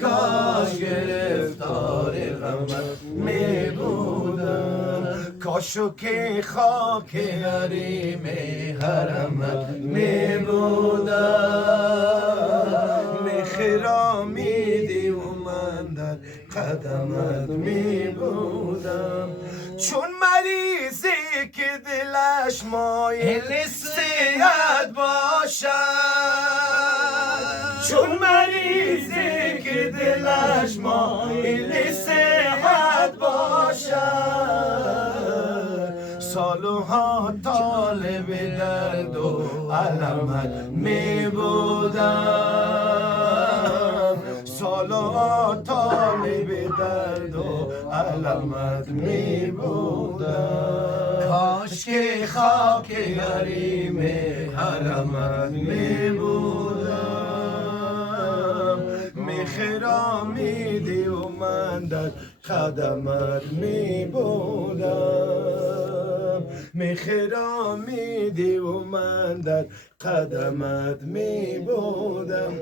کاش گرفتار غمت می بودم کاشو که خاک حریم حرمت می بودم میخرامیدی و من در قدمت می بودم چون مریضی که دلش مایل صحت باشد چون مریضی که دلش مایل صحت باشد سالها طالب درد و علمت می بودم سالها طالب درد و علمت می بودم کاش که خاک حریم حرمت می بودم میخرامیدی و من در قدمت می بودم میخرامیدی و من در قدمت می بودم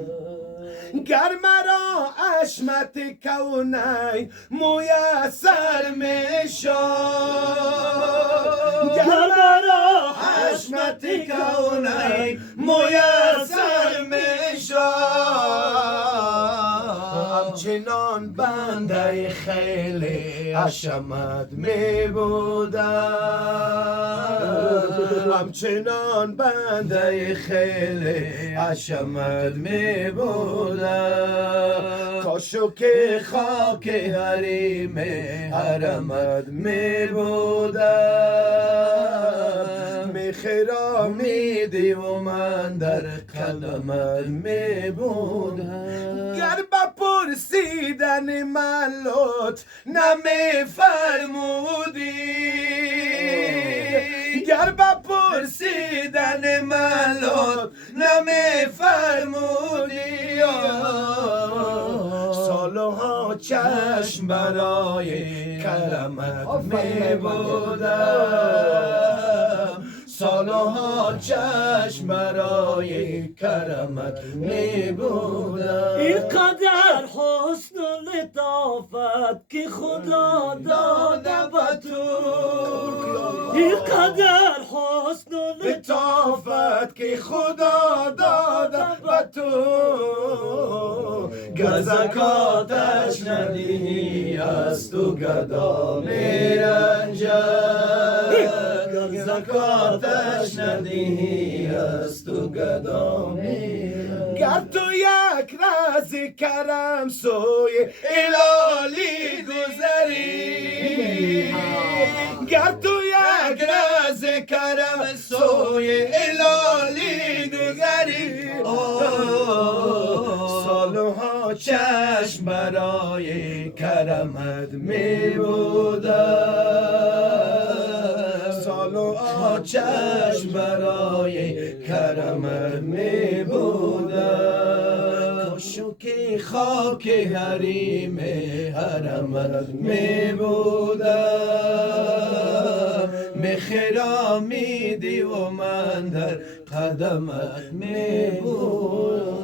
گر مرا عشمت کونین میسر می شد گر مرا عشمت کونین میسر می شد همچنان بنده خیل عشمت می بودم همچنان بنده خیل عشمت می بودم کاشو که خاک حریم حرمت می بودم میخرامیدی و من در قدمت می بودم گر بپرسیدن من لطف نمی فرمودی گر بپرسیدن من لطف نمی فرمودی سالها چشم برای کرمت می بودم سالها چشم برای کرمت می بودم اینقدر حسن و لطافت که خدا داده به تو اینقدر حسن و لطافت که خدا داده به تو گر زکاتش ندهی از تو گدا می رنجد گر زکاتش ندهی از تو گدا می رنجد گر تو یک راز کرم سوی الالی گذری گر تو یک راز کرم سوی الالی گذری سالها چشم برای کرمت می بودم سالها چشم برای کرمت می بودم کاشو که خاک حریم حرمت می بودم میخرامیدی و من در قدمت می بودم